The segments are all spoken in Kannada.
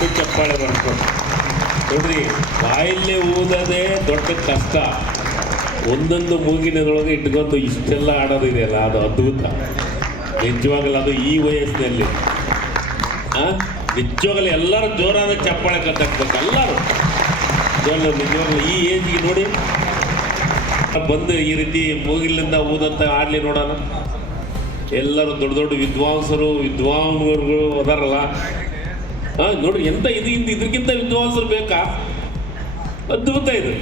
ದೊಡ್ಡ ಚಪ್ಪಾಳೆ ಮಾಡ್ಕೊಂಡು ನೋಡ್ರಿ, ಬಾಯಲ್ಲಿ ಊದೋದೇ ದೊಡ್ಡ ಕಷ್ಟ. ಒಂದೊಂದು ಮೂಗಿನದೊಳಗೆ ಇಟ್ಕೊಂಡು ಇಷ್ಟೆಲ್ಲ ಆಡೋದಿದೆಯಲ್ಲ, ಅದು ಅದ್ಭುತ. ನಿಜವಾಗಲೂ ಅದು ಈ ವಯಸ್ಸಿನಲ್ಲಿ? ನಿಜವಾಗಲೂ ಎಲ್ಲರೂ ಜೋರಾದ ಚಪ್ಪಾಳೆ ಕತ್ತಾಕ್ಬೇಕು ಎಲ್ಲರೂ. ಜೋರ ನಿಜವಾಗ್ಲೂ ಈ ಏಜ್ಗೆ ನೋಡಿ. ಬಂದು ಈ ರೀತಿ ಮೂಗಿಲಿಂದ ಊದಂತ ಆಡ್ಲಿ ನೋಡೋಣ. ಎಲ್ಲರೂ ದೊಡ್ಡ ದೊಡ್ಡ ವಿದ್ವಾಂಸರು ವಿದ್ವಾಂಸರುಗಳು ಅದಾರಲ್ಲ. ನೋಡ್ರಿ ಎಂತ ಇದು ಇಂದು ಇದಕ್ಕಿಂತ ವಿದ್ವಾಂಸರು ಬೇಕಾ? ಅದ್ಭುತ ಇದು.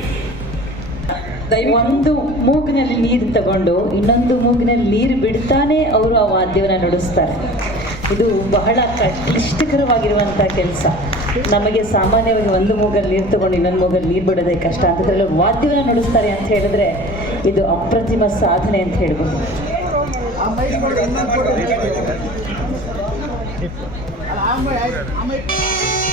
ಒಂದು ಮೂಗಿನಲ್ಲಿ ನೀರು ತಗೊಂಡು ಇನ್ನೊಂದು ಮೂಗಿನಲ್ಲಿ ನೀರು ಬಿಡ್ತಾನೆ ಅವರು ಆ ವಾದ್ಯವನ್ನು ನುಡಿಸ್ತಾರೆ. ಇದು ಬಹಳ ಕ್ಲಿಷ್ಟಕರವಾಗಿರುವಂಥ ಕೆಲಸ. ನಮಗೆ ಸಾಮಾನ್ಯವಾಗಿ ಒಂದು ಮೂಗಲ್ಲಿ ನೀರು ತಗೊಂಡು ಇನ್ನೊಂದು ಮೂಗಲ್ಲಿ ನೀರು ಬಿಡೋದೇ ಕಷ್ಟ. ಅಂತದ್ರಲ್ಲಿ ವಾದ್ಯವನ್ನು ನುಡಿಸ್ತಾರೆ ಅಂತ ಹೇಳಿದ್ರೆ ಇದು ಅಪ್ರತಿಮ ಸಾಧನೆ ಅಂತ ಹೇಳ್ಬೋದು. அமைப்பு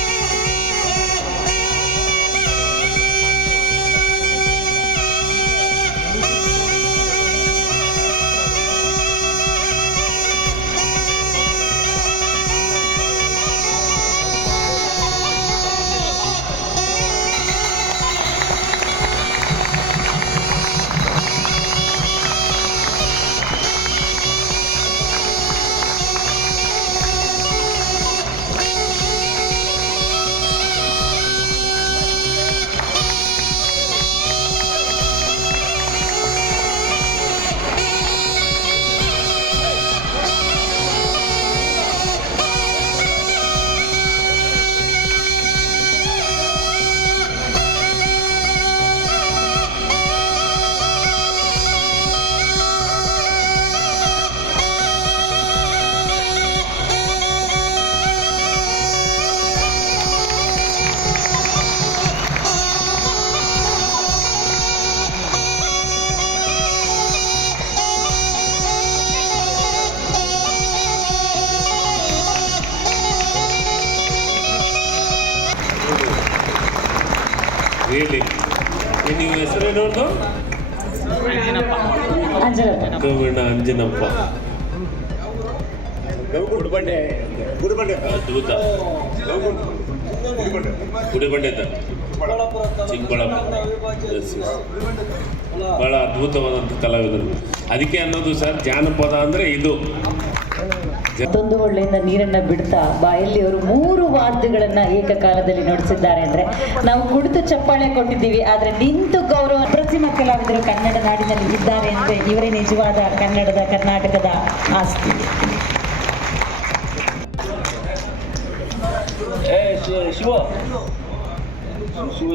ರಿಯಲಿ ನಿಮ್ಮ ಹೆಸರೇನೋದು ಅಂಜನಪ್ಪ. ಕವಿಣ ಅಂಜನಪ್ಪ. ಗುಡಿಬಂಡೆ. ಗುಡಿಬಂಡೆ. ಅದ್ಭುತ. ಗುಡಿಬಂಡೆ ಚಿಕ್ಕಬಳ್ಳಾಪುರ. ಬಹಳ ಅದ್ಭುತವಾದಂಥ ಕಲಾವಿದರು. ಅದಕ್ಕೆ ಅನ್ನೋದು ಸರ್ ಜಾನಪದ ಅಂದರೆ ಇದು. ಮತ್ತೊಂದು ಹೊಳ್ಳೆಯಿಂದ ನೀರನ್ನ ಬಿಡ್ತಾ ಬಾಯಲ್ಲಿ ಅವರು ಮೂರು ವಾದ್ಯಗಳನ್ನ ಏಕಕಾಲದಲ್ಲಿ ನುಡಿಸಿದ್ದಾರೆ ಅಂದ್ರೆ ನಾವು ಕುಡಿದು ಚಪ್ಪಾಳೆ ಕೊಟ್ಟಿದ್ದೀವಿ ಆದ್ರೆ ನಿಂತು ಗೌರವ ಪ್ರತಿಮ ಕಲಾವಿದರು ಕನ್ನಡ ನಾಡಿನಲ್ಲಿ ಇದ್ದಾರೆ ಅಂದ್ರೆ ಇವರೇ ನಿಜವಾದ ಕನ್ನಡದ ಕರ್ನಾಟಕದ ಆಸ್ತಿ ಶಿವ ಶಿವ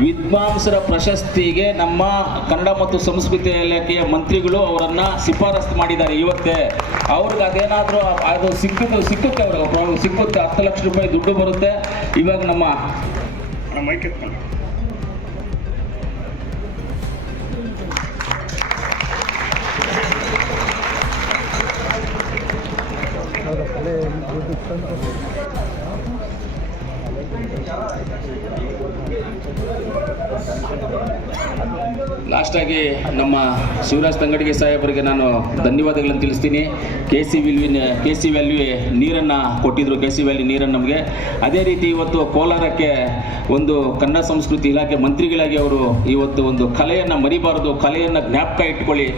ವಿದ್ವಾಂಸರ ಪ್ರಶಸ್ತಿಗೆ ನಮ್ಮ ಕನ್ನಡ ಮತ್ತು ಸಂಸ್ಕೃತಿ ಇಲಾಖೆಯ ಮಂತ್ರಿಗಳು ಅವರನ್ನ ಶಿಫಾರಸು ಮಾಡಿದ್ದಾರೆ ಇವತ್ತೇ. ಅವ್ರಿಗೆ ಅದೇನಾದರೂ ಅದು ಸಿಕ್ಕುತ್ತೆ ಸಿಕ್ಕುತ್ತೆ ಅವ್ರಿಗೆ. ಸಿಕ್ಕುತ್ತೆ. ಹತ್ತು ಲಕ್ಷ ರೂಪಾಯಿ ದುಡ್ಡು ಬರುತ್ತೆ. ಇವಾಗ ನಮ್ಮ ಲಾಸ್ಟ್ ಆಗಿ ನಮ್ಮ ಶಿವರಾಜ್ ತಂಗಡಿಗೆ ಸಾಹೇಬರಿಗೆ ನಾನು ಧನ್ಯವಾದಗಳನ್ನು ತಿಳಿಸ್ತೀನಿ. ಕೆ ಸಿ ವಿಲ್ವಿನ ಕೆ ಸಿ ವ್ಯಾಲ್ಯೂ ನೀರನ್ನು ಕೊಟ್ಟಿದ್ರು. ಕೆ ಸಿ ವ್ಯಾಲ್ಯೂ ನೀರನ್ನು ನಮಗೆ. ಅದೇ ರೀತಿ ಇವತ್ತು ಕೋಲಾರಕ್ಕೆ ಒಂದು ಕನ್ನಡ ಸಂಸ್ಕೃತಿ ಇಲಾಖೆ ಮಂತ್ರಿಗಳಾಗಿ ಅವರು ಇವತ್ತು ಒಂದು ಕಲೆಯನ್ನು ಮರಿಬಾರದು, ಕಲೆಯನ್ನು ಜ್ಞಾಪಕ ಇಟ್ಕೊಳ್ಳಿ.